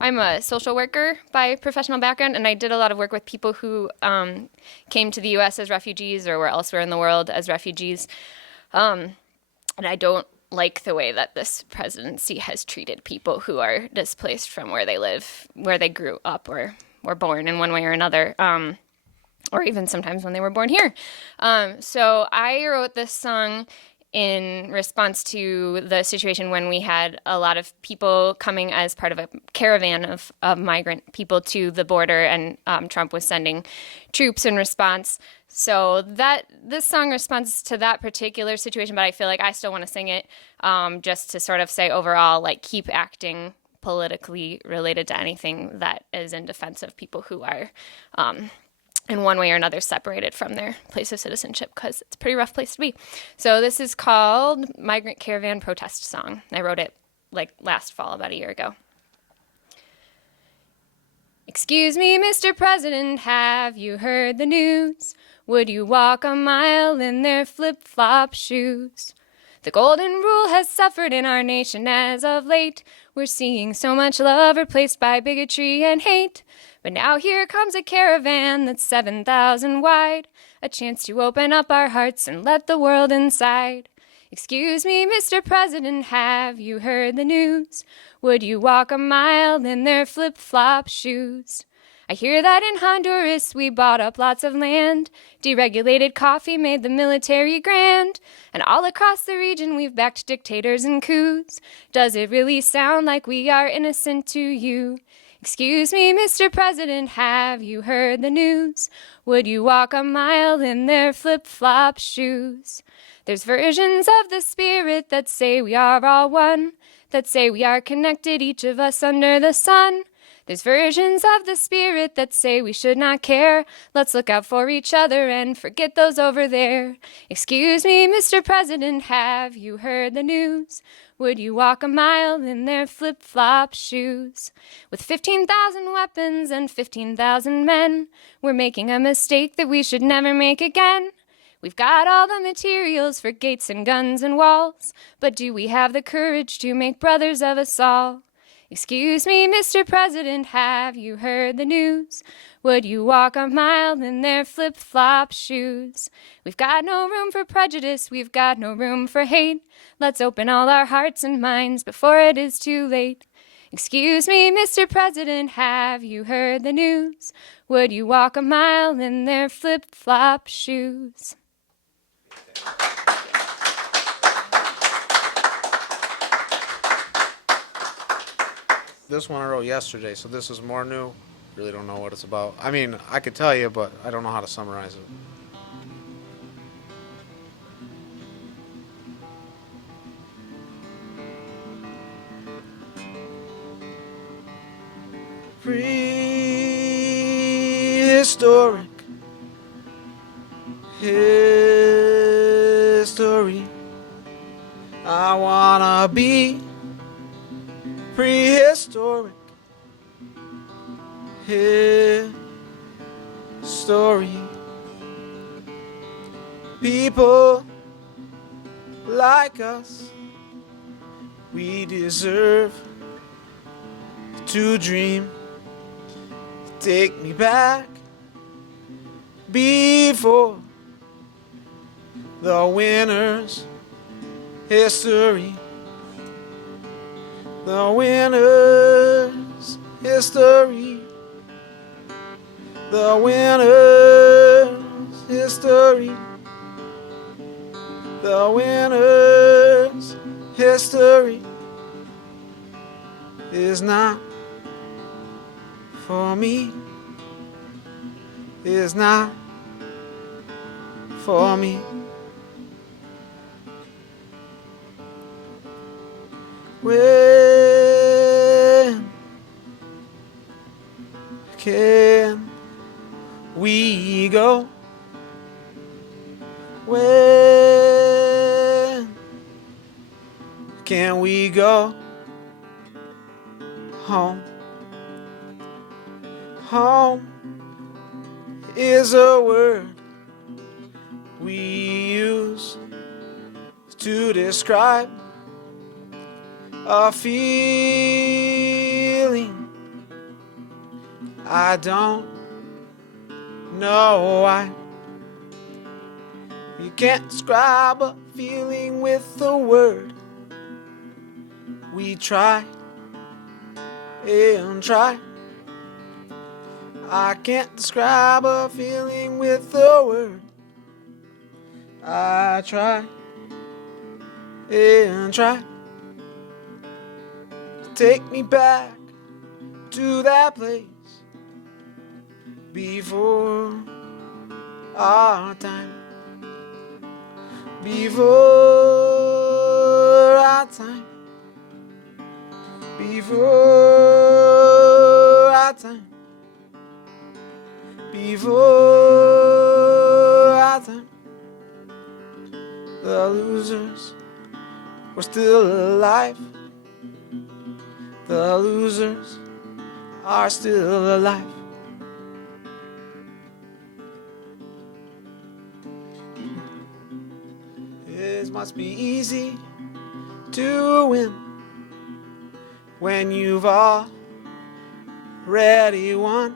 I'm a social worker by professional background, and I did a lot of work with people who came to the U.S. as refugees or were elsewhere in the world as refugees. And I don't like the way that this presidency has treated people who are displaced from where they live, where they grew up or were born in one way or another. Or even sometimes when they were born here. So I wrote this song in response to the situation when we had a lot of people coming as part of a caravan of migrant people to the border, and Trump was sending troops in response. So that this song responds to that particular situation, but I feel like I still want to sing it just to sort of say overall, like, keep acting politically related to anything that is in defense of people who are in one way or another separated from their place of citizenship, because it's a pretty rough place to be. So this is called Migrant Caravan Protest Song. I wrote it like last fall, about a year ago. Excuse me, Mr. President, have you heard the news? Would you walk a mile in their flip-flop shoes? The golden rule has suffered in our nation as of late. We're seeing so much love replaced by bigotry and hate. But now here comes a caravan that's 7,000 wide, a chance to open up our hearts and let the world inside. Excuse me, Mr. President, have you heard the news? Would you walk a mile in their flip-flop shoes? I hear that in Honduras we bought up lots of land, deregulated coffee made the military grand, and all across the region we've backed dictators and coups. Does it really sound like we are innocent to you? Excuse me, Mr. President, have you heard the news? Would you walk a mile in their flip-flop shoes? There's versions of the spirit that say we are all one, that say we are connected, each of us under the sun. There's versions of the spirit that say we should not care. Let's look out for each other and forget those over there. Excuse me, Mr. President, have you heard the news? Would you walk a mile in their flip-flop shoes? With 15,000 weapons and 15,000 men, we're making a mistake that we should never make again. We've got all the materials for gates and guns and walls, but do we have the courage to make brothers of us all? Excuse me, Mr. President, have you heard the news? Would you walk a mile in their flip-flop shoes? We've got no room for prejudice, we've got no room for hate. Let's open all our hearts and minds before it is too late. Excuse me, Mr. President, have you heard the news? Would you walk a mile in their flip-flop shoes? This one I wrote yesterday, so this is more new. Really don't know what it's about. I mean, I could tell you, but I don't know how to summarize it. Prehistoric history. I wanna be prehistoric history. People like us, we deserve to dream. Take me back before the winner's history. The winner's history. The winner's history. The winner's history is not for me. Is not for me. When can we go? When can we go home? Home is a word we use to describe a feeling I don't know why. You can't describe a feeling with a word. We try and try. I can't describe a feeling with a word. I try and try. Take me back to that place before our time. Before our time. Before our time. Before our time. The losers were still alive. The losers are still alive. It must be easy to win when you've already won.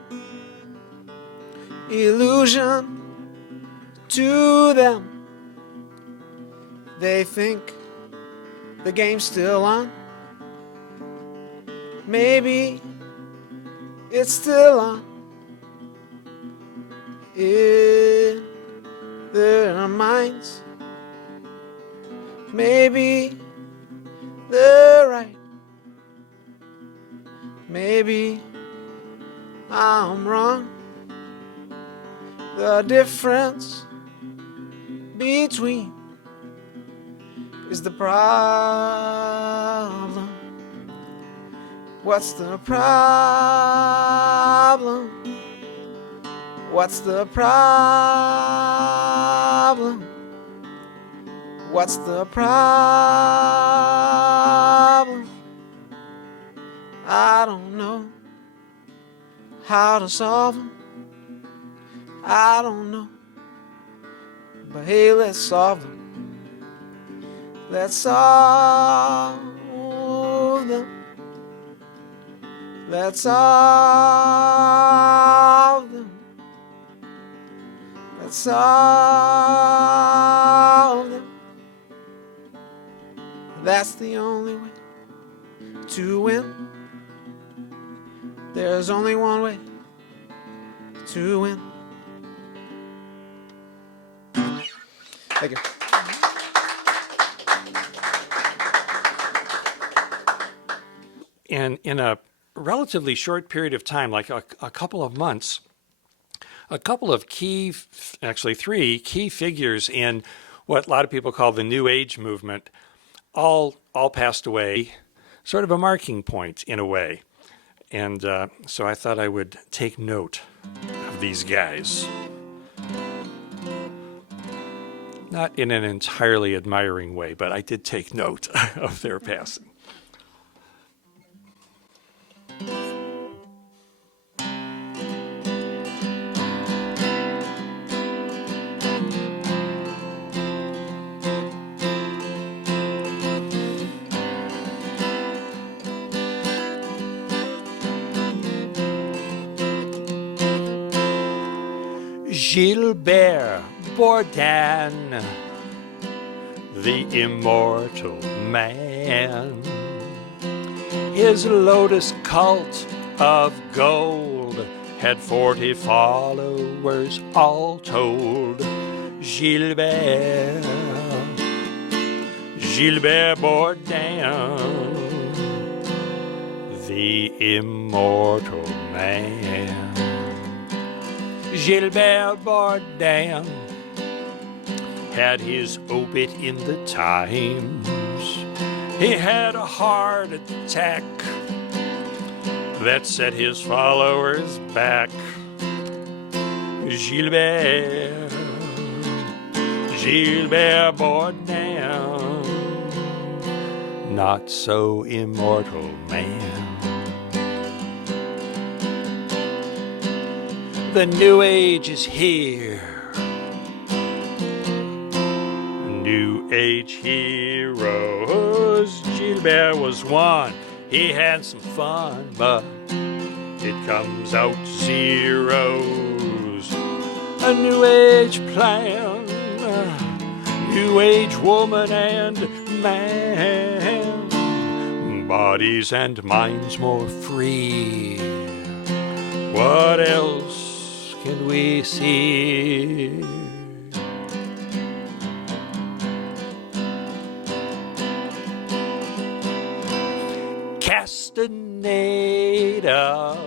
Illusion to them. They think the game's still on. Maybe it's still on in their minds. Maybe they're right. Maybe I'm wrong. The difference between is the problem. What's the problem? What's the problem? What's the problem? I don't know how to solve them. I don't know. But hey, let's solve them. Let's solve them. Let's solve them. Let's solve them. That's the only way to win. There's only one way to win. Thank you. And in a relatively short period of time, like a couple of months, a couple of key, actually 3 key figures in what a lot of people call the New Age movement, all passed away, sort of a marking point in a way. And so I thought I would take note of these guys. Not in an entirely admiring way, but I did take note of their passing. Gilbert Bourdin, the immortal man. His lotus cult of gold had 40 followers all told. Gilbert Bourdin, the immortal man. Gilbert Bourdin had his obit in the Times. He had a heart attack that set his followers back. Gilbert Bourdin, not so immortal man. The New Age is here. New Age heroes. Gilbert was one. He had some fun, but it comes out zeros. A new age plan, new age woman and man, bodies and minds more free. What else can we see? Castaneda,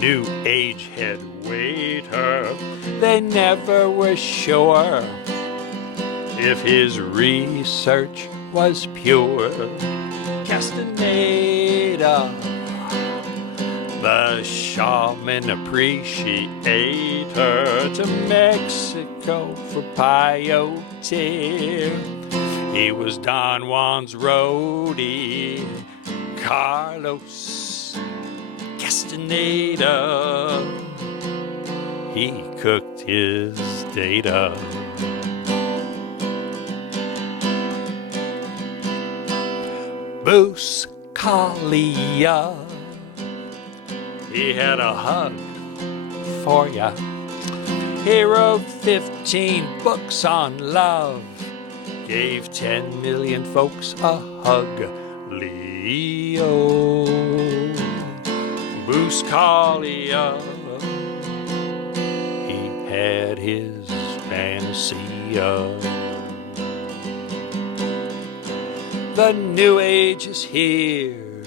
new age head waiter. They never were sure if his research was pure. Castaneda, the shaman appreciator, to Mexico for peyote. He was Don Juan's roadie, Carlos Castaneda. He cooked his data. Buscalia, he had a hug for ya. He wrote 15 books on love, gave 10 million folks a hug. Leo Buscalia, he had his panacea. The new age is here,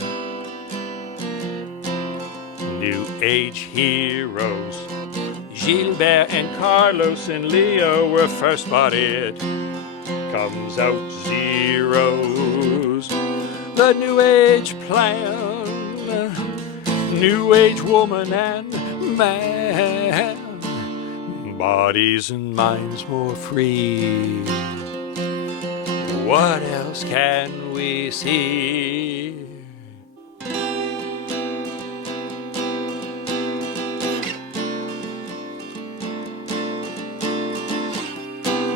new age heroes. Gilbert and Carlos and Leo were first spotted, comes out zeros. The new age plan, new age woman and man, bodies and minds more free. What else can we see?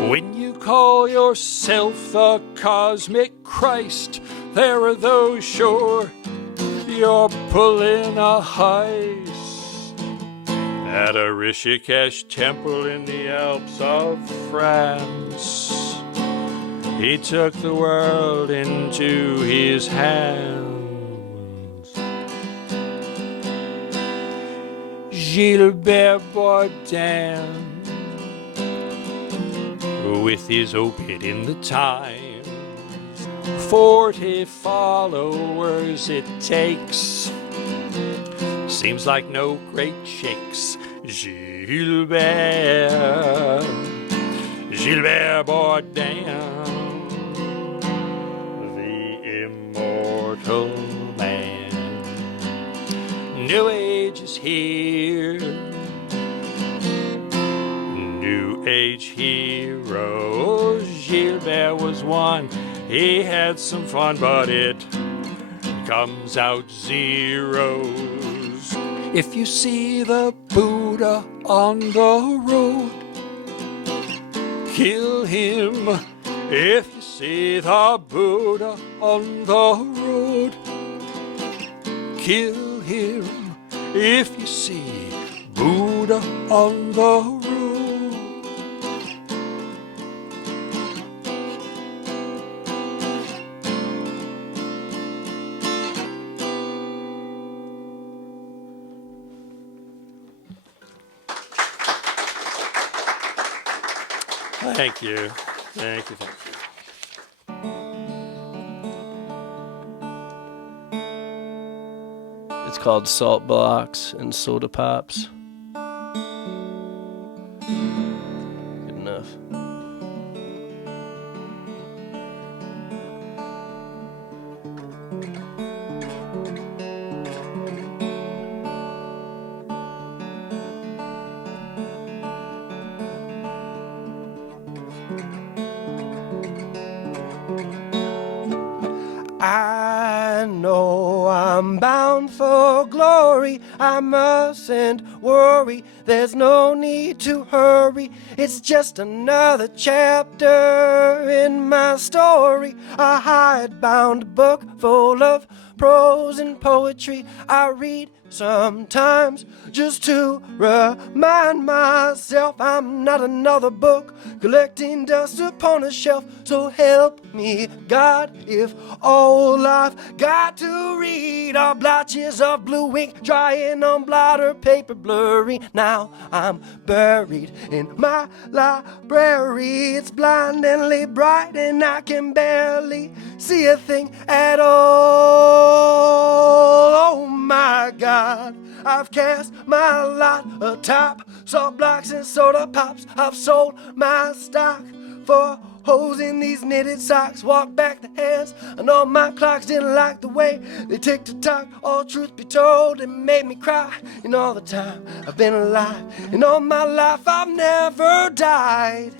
When you call yourself the cosmic Christ, there are those sure you're pulling a heist at a Rishikesh temple in the Alps of France. He took the world into his hands. Gilbert Bourdin, with his obit in the Times, 40 followers it takes. Seems like no great shakes. Gilbert Bourdin, immortal man. New age is here, new age heroes. Gilbert was one, he had some fun, but it comes out zeros. If you see the Buddha on the road, kill him. If you see the Buddha on the road, kill him. If you see Buddha on the road. Thank you. Thank you. Thank you. It's called Salt Blocks and Soda Pops. Good enough. I know I'm bound for glory. I mustn't worry. There's no need to hurry. It's just another chapter in my story. A hidebound book full of prose and poetry I read sometimes just to remind myself I'm not another book collecting dust upon a shelf. So help me, God, if all I've got to read are blotches of blue ink drying on blotter paper blurry. Now I'm buried in my library. It's blindingly bright and I can barely see a thing at all. Oh my God, I've cast my lot atop salt blocks and soda pops. I've sold my stock for holes in these knitted socks. Walk back the hands, I know my clocks didn't like the way they tick-tock. All truth be told, it made me cry. And all the time I've been alive, and all my life I've never died.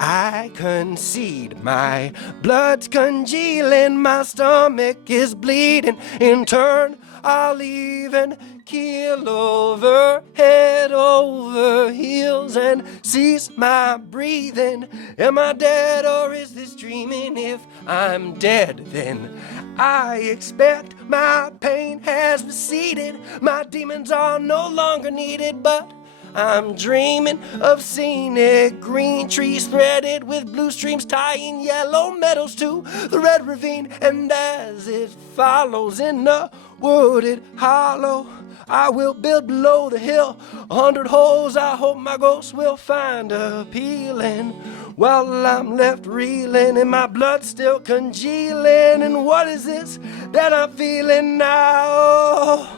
I concede, my blood's congealing, my stomach is bleeding. In turn, I'll even keel over head over heels and cease my breathing. Am I dead or is this dreaming? If I'm dead, then I expect my pain has receded. My demons are no longer needed, but I'm dreaming of scenic green trees threaded with blue streams tying yellow meadows to the red ravine. And as it follows in a wooded hollow, I will build below the hill 100 holes I hope my ghost will find appealing. While I'm left reeling and my blood still congealing. And what is this that I'm feeling now?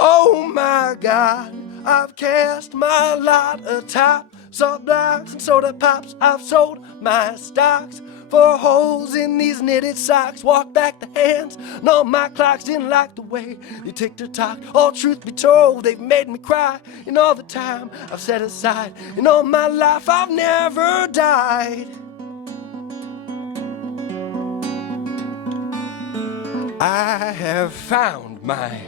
Oh my God, I've cast my lot atop salt blocks and soda pops. I've sold my stocks for holes in these knitted socks. Walk back the hands, no, my clocks didn't like the way they tick-tock. All truth be told, they've made me cry. And all the time I've set aside, and all my life I've never died. I have found my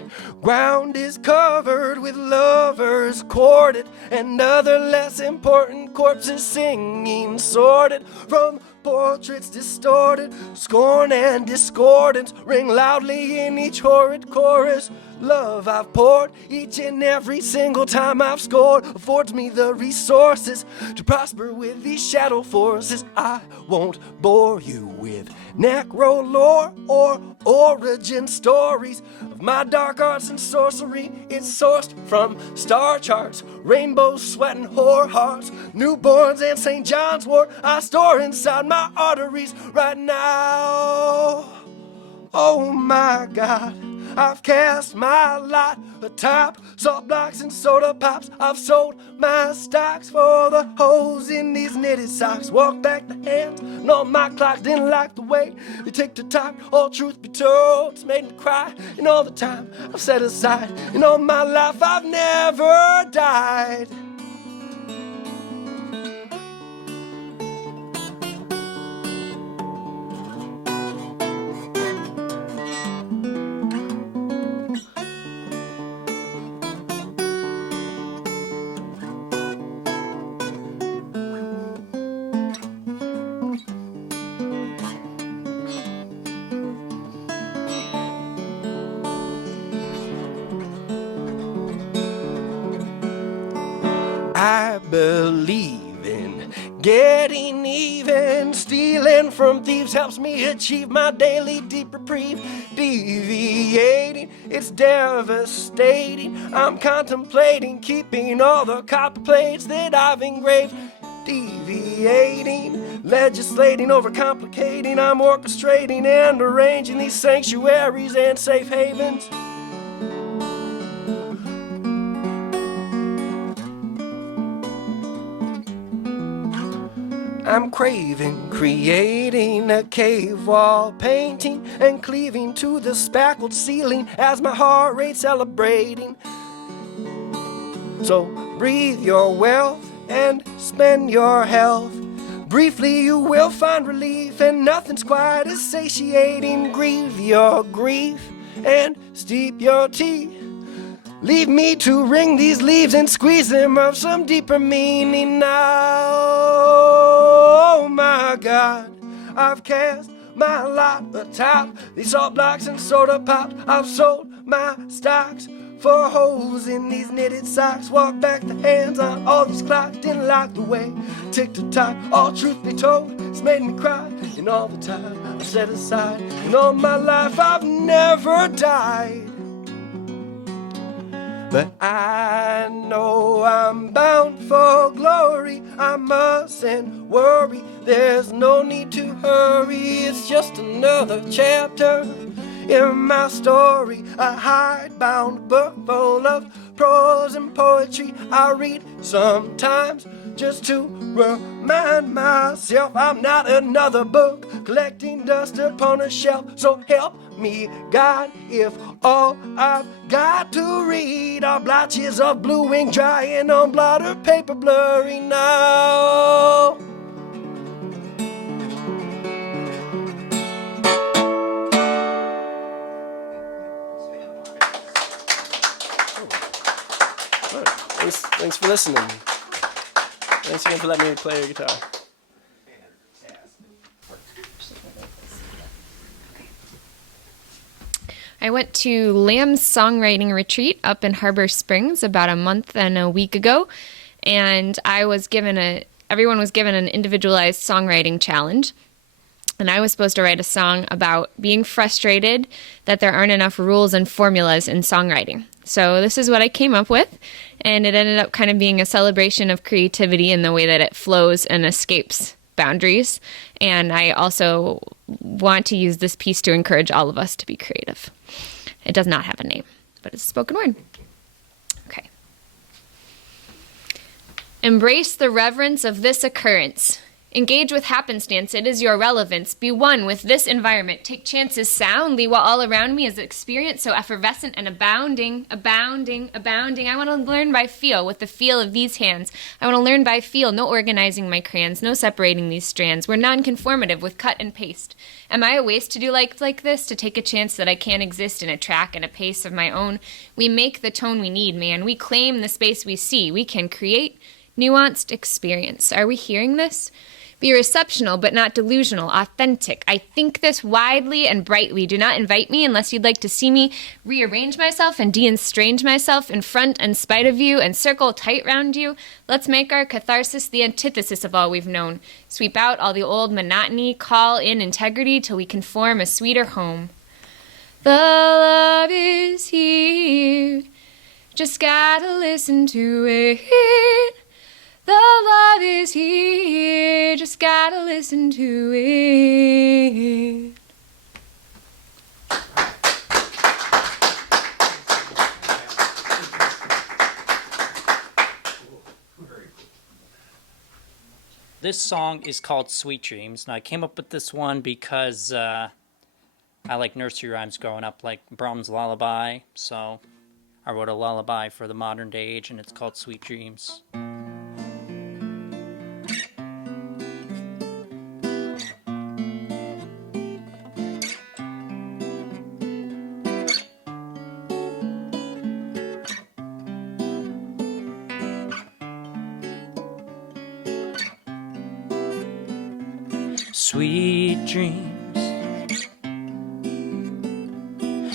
ground is covered with lovers courted and other less important corpses singing sorted from portraits distorted. Scorn and discordance ring loudly in each horrid chorus. Love I've poured each and every single time I've scored affords me the resources to prosper with these shadow forces. I won't bore you with necro lore or origin stories of my dark arts and sorcery. It's sourced from star charts, rainbows, sweat, and whore hearts, newborns, and St. John's wort I store inside my arteries right now. Oh my God, I've cast my lot atop salt blocks and soda pops. I've sold my stocks for the holes in these knitted socks. Walk back the hands, no, my clocks didn't like the way they tick-tock. All truth be told, it's made me cry. And all the time I've set aside, and all my life I've never died. I believe in getting even. Stealing from thieves helps me achieve my daily deep reprieve. Deviating, it's devastating. I'm contemplating keeping all the copper plates that I've engraved. Deviating, legislating, overcomplicating. I'm orchestrating and arranging these sanctuaries and safe havens. I'm craving, creating a cave wall painting and cleaving to the spackled ceiling as my heart rate celebrating. So breathe your wealth and spend your health. Briefly you will find relief, and nothing's quite as satiating. Grieve your grief and steep your tea. Leave me to wring these leaves and squeeze them of some deeper meaning now. Oh my God, I've cast my lot atop these salt blocks and soda pops. I've sold my stocks for holes in these knitted socks. Walk back the hands on all these clocks. Didn't like the way tick to tock. All truth be told, it's made me cry. And all the time I've set aside, and all my life I've never died. But I know I'm bound for glory. I mustn't worry, there's no need to hurry. It's just another chapter in my story, a hidebound book full of prose and poetry I read sometimes just to remind myself I'm not another book collecting dust upon a shelf. So help me, God, if all I've got to read are blotches of blue ink drying on blotter paper blurry now. Thanks for listening. Thanks again for letting me play your guitar. I went to Lamb's songwriting retreat up in Harbor Springs about a month and a week ago, and everyone was given an individualized songwriting challenge. And I was supposed to write a song about being frustrated that there aren't enough rules and formulas in songwriting. So this is what I came up with, and it ended up kind of being a celebration of creativity in the way that it flows and escapes boundaries. And I also want to use this piece to encourage all of us to be creative. It does not have a name, but it's a spoken word. Okay. Embrace the reverence of this occurrence. Engage with happenstance, it is your relevance. Be one with this environment. Take chances soundly while all around me is experience so effervescent and abounding. I want to learn by feel, with the feel of these hands. I want to learn by feel, no organizing my crayons, no separating these strands. We're non-conformative with cut and paste. Am I a waste to do like this, to take a chance that I can't exist in a track and a pace of my own? We make the tone we need, man. We claim the space we see. We can create nuanced experience. Are we hearing this? Be receptional, but not delusional, authentic. I think this widely and brightly. Do not invite me unless you'd like to see me rearrange myself and de-estrange myself in front and spite of you and circle tight round you. Let's make our catharsis the antithesis of all we've known. Sweep out all the old monotony, call in integrity till we can form a sweeter home. The love is here, just gotta listen to it. The love is here, just gotta listen to it. This song is called Sweet Dreams, and I came up with this one because I like nursery rhymes growing up, like Brahms' Lullaby, so I wrote a lullaby for the modern day age, and it's called Sweet Dreams. Sweet dreams,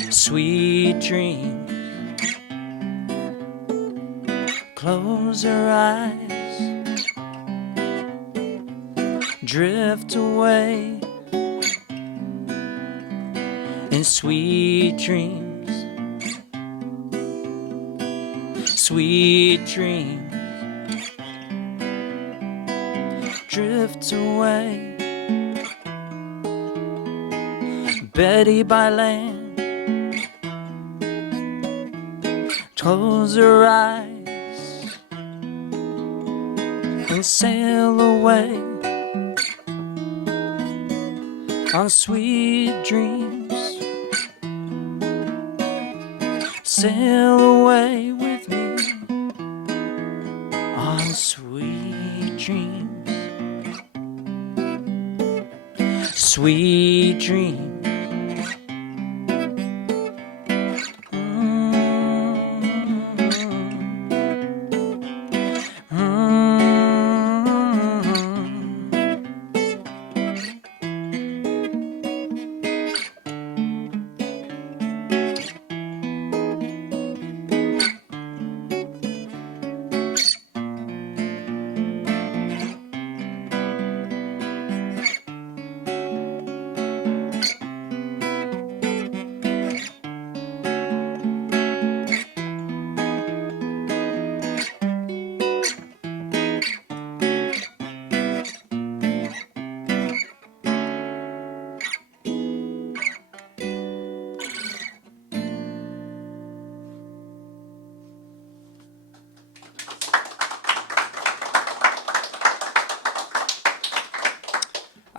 sweet dreams, close your eyes, drift away in sweet dreams, sweet dreams, drift away. Betty by land, close her eyes and sail away on sweet dreams. Sail away with me on sweet dreams. Sweet dreams.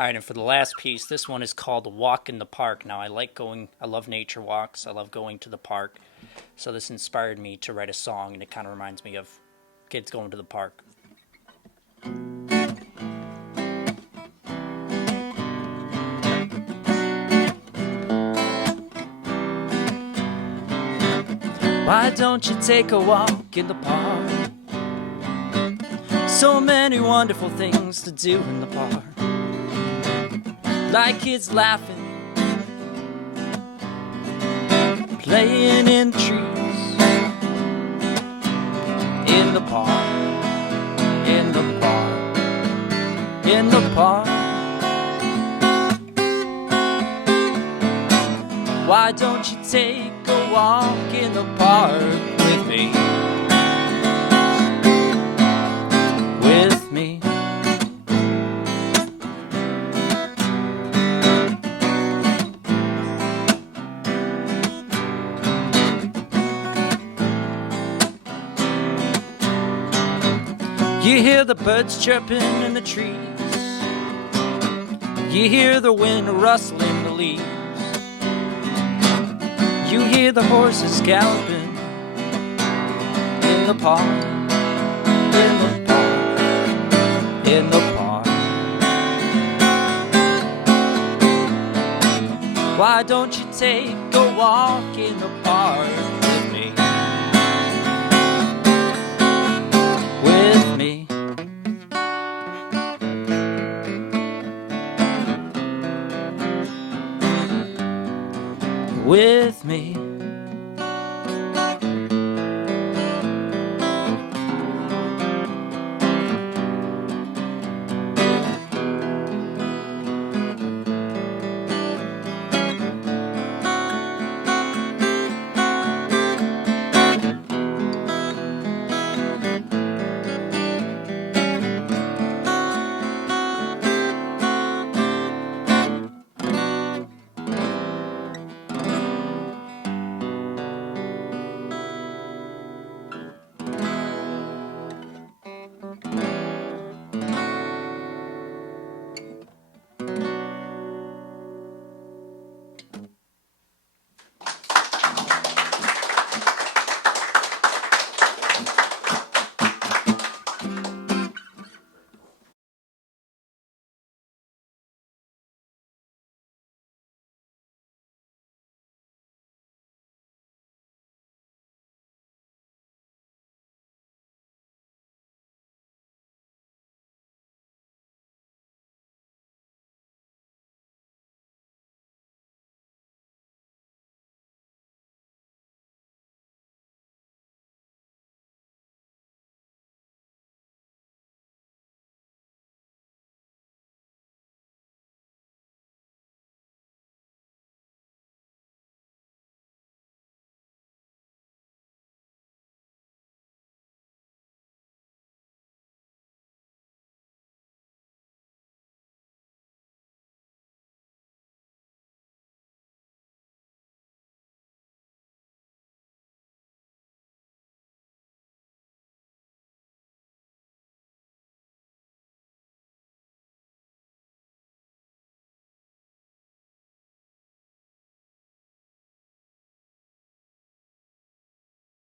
All right, and for the last piece, this one is called Walk in the Park. Now, I love nature walks. I love going to the park. So this inspired me to write a song, and it kind of reminds me of kids going to the park. Why don't you take a walk in the park? So many wonderful things to do in the park. Like kids laughing, playing in the trees, in the park, in the park, in the park. Why don't you take a walk in the park with me? With me. You hear the birds chirping in the trees. You hear the wind rustling the leaves. You hear the horses galloping in the park, in the park, in the park. Why don't you take a walk in the park with me? With me. With me.